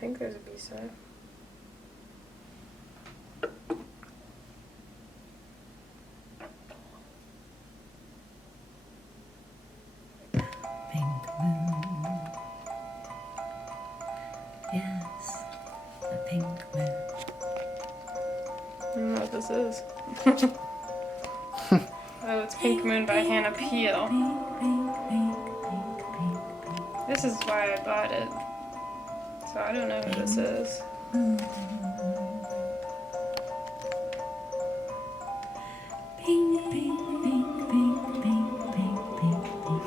think there's a B-side. Pink moon. Yes, a pink moon. I don't know what this is. Oh, it's Pink Moon by Hannah Peel. This is why I bought it. So I don't know who this is. Pink, pink, pink, pink, pink, pink, pink, pink.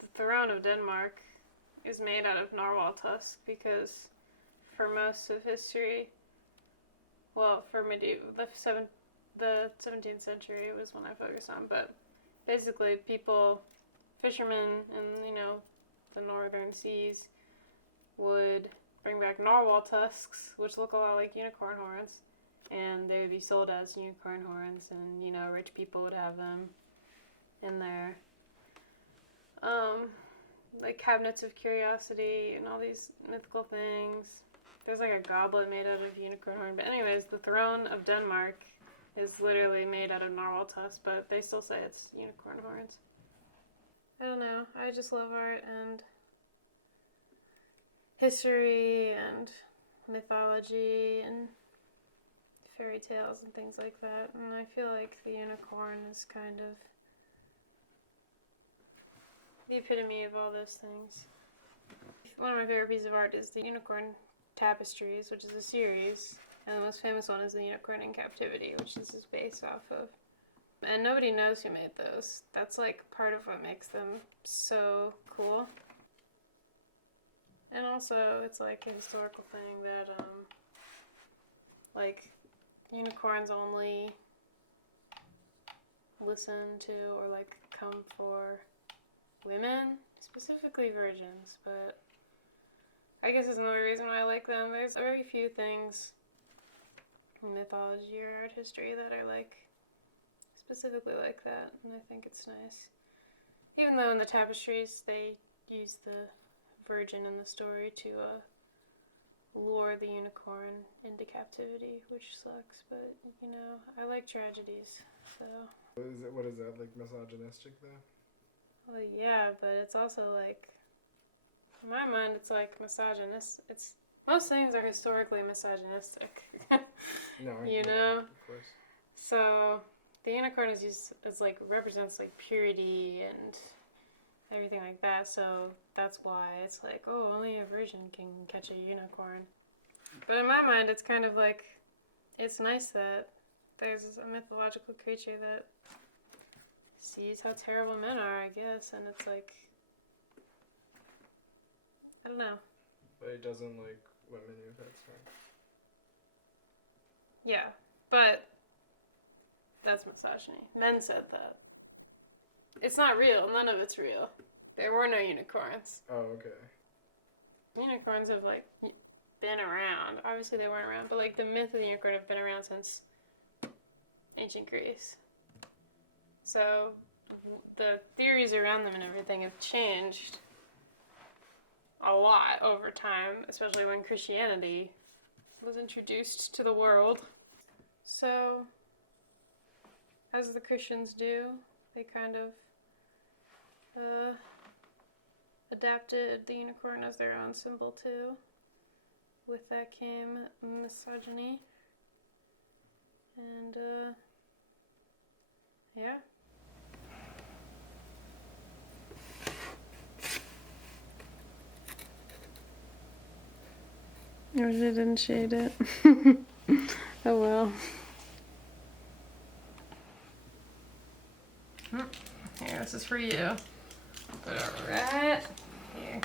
The throne of Denmark is made out of narwhal tusk because for most of history, well, for the 17th century was when I focused on, but basically people, fishermen in, the northern seas would bring back narwhal tusks, which look a lot like unicorn horns, and they would be sold as unicorn horns, and, rich people would have them in their like cabinets of curiosity and all these mythical things. There's like a goblet made out of unicorn horn. But anyways, the throne of Denmark is literally made out of narwhal tusk, but they still say it's unicorn horns. I don't know. I just love art and history and mythology and fairy tales and things like that. And I feel like the unicorn is kind of the epitome of all those things. One of my favorite pieces of art is the Unicorn Tapestries, which is a series, and the most famous one is the Unicorn in Captivity, which this is based off of. And nobody knows who made those. That's like part of what makes them so cool. And also, it's like a historical thing that, like, unicorns only listen to or like come for women, specifically virgins, but I guess it's another reason why I like them. There's very few things in mythology or art history that are like specifically like that, and I think it's nice. Even though in the tapestries they use the virgin in the story to lure the unicorn into captivity, which sucks, but I like tragedies, so. What is that, like misogynistic though? Well, yeah, but it's also like, in my mind, it's like misogynist. Most things are historically misogynistic. No, of course. So the unicorn is used as like represents like purity and everything like that. So that's why it's like, oh, only a virgin can catch a unicorn. But in my mind, it's kind of like, it's nice that there's a mythological creature that sees how terrible men are, I guess, and it's like, I don't know. But it doesn't like women who've had sex. Yeah, but that's misogyny. Men said that. It's not real. None of it's real. There were no unicorns. Oh, okay. Unicorns have like been around. Obviously they weren't around, but like the myth of the unicorn have been around since ancient Greece. So the theories around them and everything have changed a lot over time, especially when Christianity was introduced to the world. So, as the Christians do, they kind of adapted the unicorn as their own symbol too. With that came misogyny. And, yeah. I wish I didn't shade it. Oh well. Here, this is for you. Put it right here.